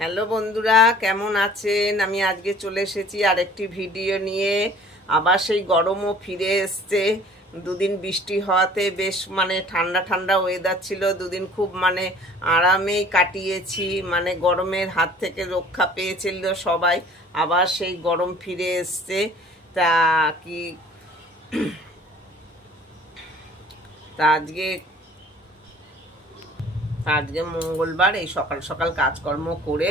Hello বন্ধুরা, কেমন আছেন? আমি আজকে চলে এসেছি আরেকটি ভিডিও নিয়ে। আবার সেই গরমও ফিরে এসছে। দুদিন বৃষ্টি হওয়াতে বেশ ঠান্ডা ঠান্ডা ওয়েদার ছিল। দুদিন খুব আরামেই কাটিয়েছি, গরমের হাত থেকে রক্ষা পেয়েছিল সবাই। আবার সেই গরম ফিরে এসছে। তা কি তা আজকে আজকে মঙ্গলবার, এই সকাল সকাল কাজকর্ম করে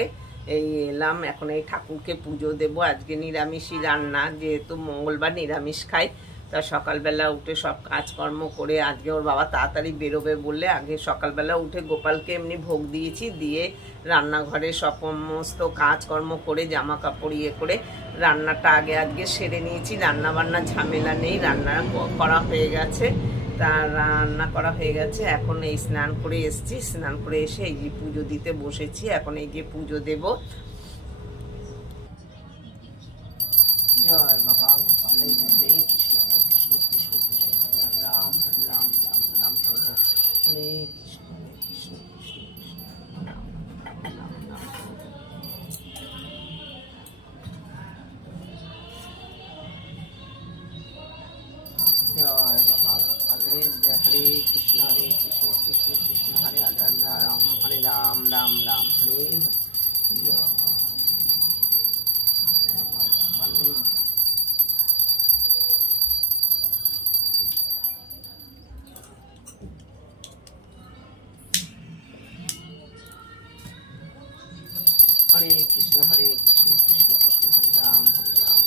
এই এলাম। এখন এই ঠাকুরকে পুজো দেব। আজকে নিরামিষই রান্না, যেহেতু মঙ্গলবার নিরামিষ খাই। তা সকালবেলা উঠে সব কাজকর্ম করে, আজকে ওর বাবা তাড়াতাড়ি বেরোবে বলে আগে সকালবেলা উঠে গোপালকে এমনি ভোগ দিয়েছি, দিয়ে রান্নাঘরে সমস্ত কাজকর্ম করে জামা কাপড় করে রান্নাটা আজকে সেরে নিয়েছি। রান্না বান্না ঝামেলা নেই, রান্না করা হয়ে গেছে। তা রান্না করা হয়ে গেছে। এখন এই স্নান করে এসেছি, স্নান করে এসে এই যে পুজো দিতে বসেছি। এখন এই যে পুজো দেব। জয় বাবা গোপালের জয়, কৃষ্ণ কৃষ্ণ কৃষ্ণ কৃষ্ণ রাম রাম রাম রাম হরে কৃষ্ণ কৃষ্ণ কৃষ্ণ কৃষ্ণ রাম রাম রাম। জয় বাবা গোপালের জয়, হরে কৃষ্ণ কৃষ্ণ কৃষ্ণ হরে হরে রাম হরে রাম রাম রাম হরে জয় বাবা গোপালের। হরে কৃষ্ণ কৃষ্ণ কৃষ্ণ হরে রাম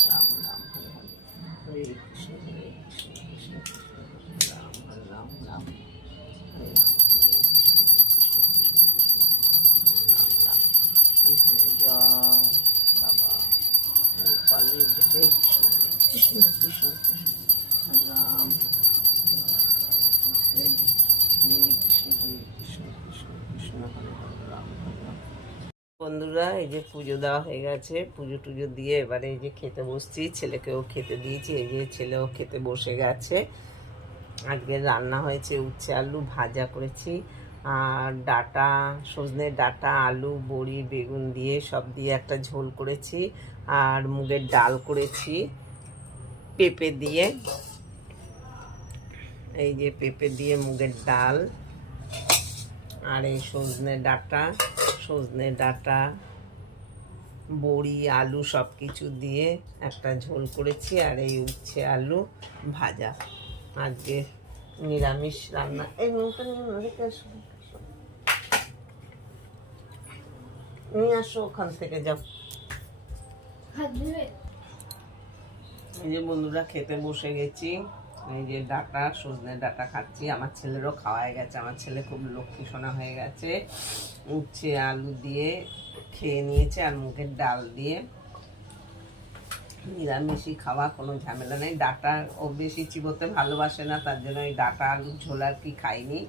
রাম রাম হরে হরে হরে কৃষ্ণ কৃষ্ণ কৃষ্ণ রাম রাম রাম হরে রাম রাম হরে হরে জয় বাবা গোপালের জয়, কৃষ্ণ কৃষ্ণ কৃষ্ণ হরে রাম হরে কৃষ্ণ কৃষ্ণ কৃষ্ণ হরে রাম রাম। বন্ধুরা, এই যে পুজো দেওয়া হয়ে গেছে, পুজো টুজো দিয়ে এবারে এই যে খেতে বসছি। ছেলেকেও খেতে দিয়েছি, এই যে ছেলেও খেতে বসে গেছে। আজকে রান্না হয়েছে উচ্ছে আলু ভাজা করেছি, আর ডাঁটা, সজনে ডাঁটা, আলু, বড়ি, বেগুন দিয়ে সব দিয়ে একটা ঝোল করেছি, আর মুগের ডাল করেছি পেঁপে দিয়ে। এই যে পেঁপে দিয়ে মুগের ডাল, আর এই সজনে ডাঁটা, বড়ি, আলু সব কিছু দিয়ে একটা ঝোল করেছি, আর এই উচ্ছে আলু ভাজা। আজকে নিরামিষ রান্না। এই মুখটা নিয়ে আসো ওখান থেকে, যাও। এই যে বন্ধুরা খেতে বসে গেছি। এই যে ডাঁটা, সজনে ডাঁটা খাচ্ছি। আমার ছেলেরও খাওয়া হয়ে গেছে, আমার ছেলে খুব লক্ষ্মী সোনা হয়ে গেছে। উচ্ছে আলু দিয়ে খেয়ে নিয়েছে, আর মুগের ডাল দিয়ে। নিরামিষই খাওয়া, কোনো ঝামেলা নেই। ডাঁটা ও বেশি চিবোতে ভালোবাসে না, তার জন্য ওই ডাঁটা আলুর ঝোল আর কি খাইনি।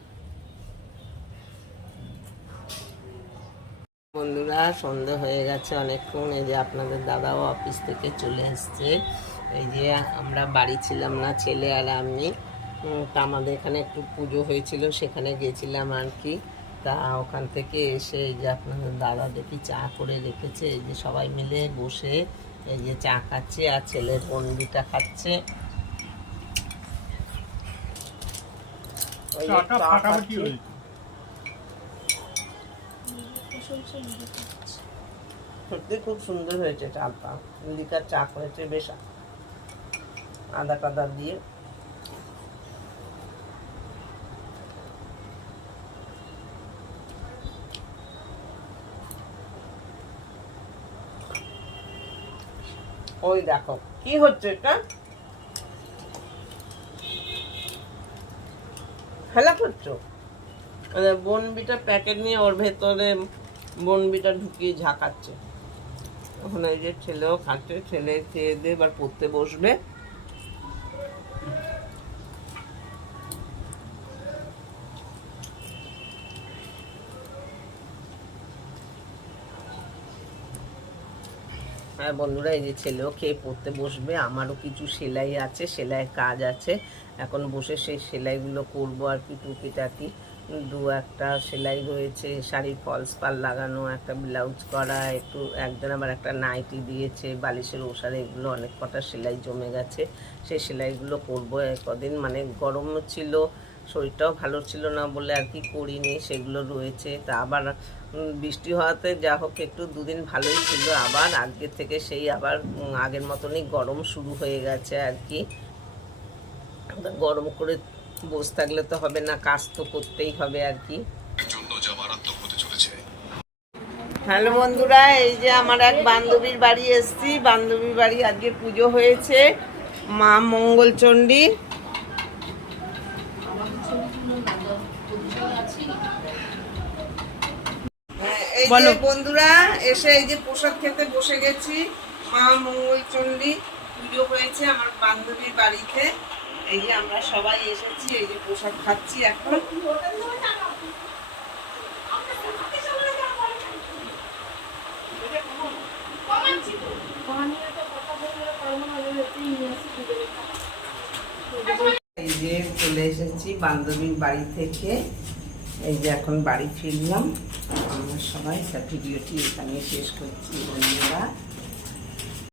বন্ধুরা, সন্ধ্যে হয়ে গেছে অনেকক্ষণ। এই যে আপনাদের দাদাও অফিস থেকে চলে এসছে। এই যে আমরা বাড়ি ছিলাম না, ছেলে আর আমি। তা আমাদের এখানে একটু পুজো হয়েছিল, সেখানে গেছিলাম আর কি। তা ওখান থেকে এসে এই যে আপনাদের দাদা দেখি চা করে রেখেছে। এই যে সবাই মিলে বসে এই যে চা খাচ্ছে, আর ছেলের বন্ডিটা খাচ্ছে। সত্যি খুব সুন্দর হয়েছে চাটা। লিকার চা করেছে বেশ, আদা টাদা দিয়ে। ওই দেখো কি হচ্ছে, এটা খেলা করছো। বনবিটা প্যাকেট নিয়ে ওর ভেতরে বনবিটা ঢুকিয়ে ঝাঁকাচ্ছে। এখন এই যে ছেলেও খাচ্ছে, ছেলে খেয়ে দিয়ে এবার পড়তে বসবে। হ্যাঁ বন্ধুরা, এই যে ছেলেও খেয়ে পড়তে বসবে। আমারও কিছু সেলাই আছে, সেলাইয়ের কাজ আছে। এখন বসে সেই সেলাইগুলো করবো আর কি, টুকিটাকি দু একটা সেলাই রয়েছে, শাড়ি ফলস পার লাগানো, একটা ব্লাউজ করা, একজন আবার একটা নাইটি দিয়েছে, বালিশের ওষার, এগুলো অনেক কটা সেলাই জমে গেছে। সেই সেলাইগুলো করবো কদিন, মানে গরমও ছিল, শরীরটাও ভালো ছিল না বলে আর কি করিনি, সেগুলো রয়েছে। তা আবার বৃষ্টি হওয়াতে যা হোক একটু দুদিন ভালোই ছিল, আবার আজকে থেকে সেই আবার আগের মতনই গরম শুরু হয়ে গেছে আর কি। গরম করে বসে থাকলে তো হবে না, কাজ তো করতেই হবে আর কি। হ্যালো বন্ধুরা, এই যে আমার এক বান্ধবীর বাড়ি এসেছি। বান্ধবীর বাড়ি আজকে পুজো হয়েছে, মা মঙ্গলচণ্ডী। এই যে বন্ধুরা এসে এই যে প্রসাদ খেতে বসে গেছি। মা মঙ্গলচণ্ডী পুজো হয়েছে আমার বান্ধবীর বাড়িতে। এই যে আমরা সবাই এসেছি, এই যে প্রসাদ খাচ্ছি এখন। এই যে চলে এসেছি বান্ধবীর বাড়ি থেকে, এই যে এখন বাড়ি ফিরলাম আমরা সবাই। ভিডিওটি এখানে শেষ করছি বন্ধুরা।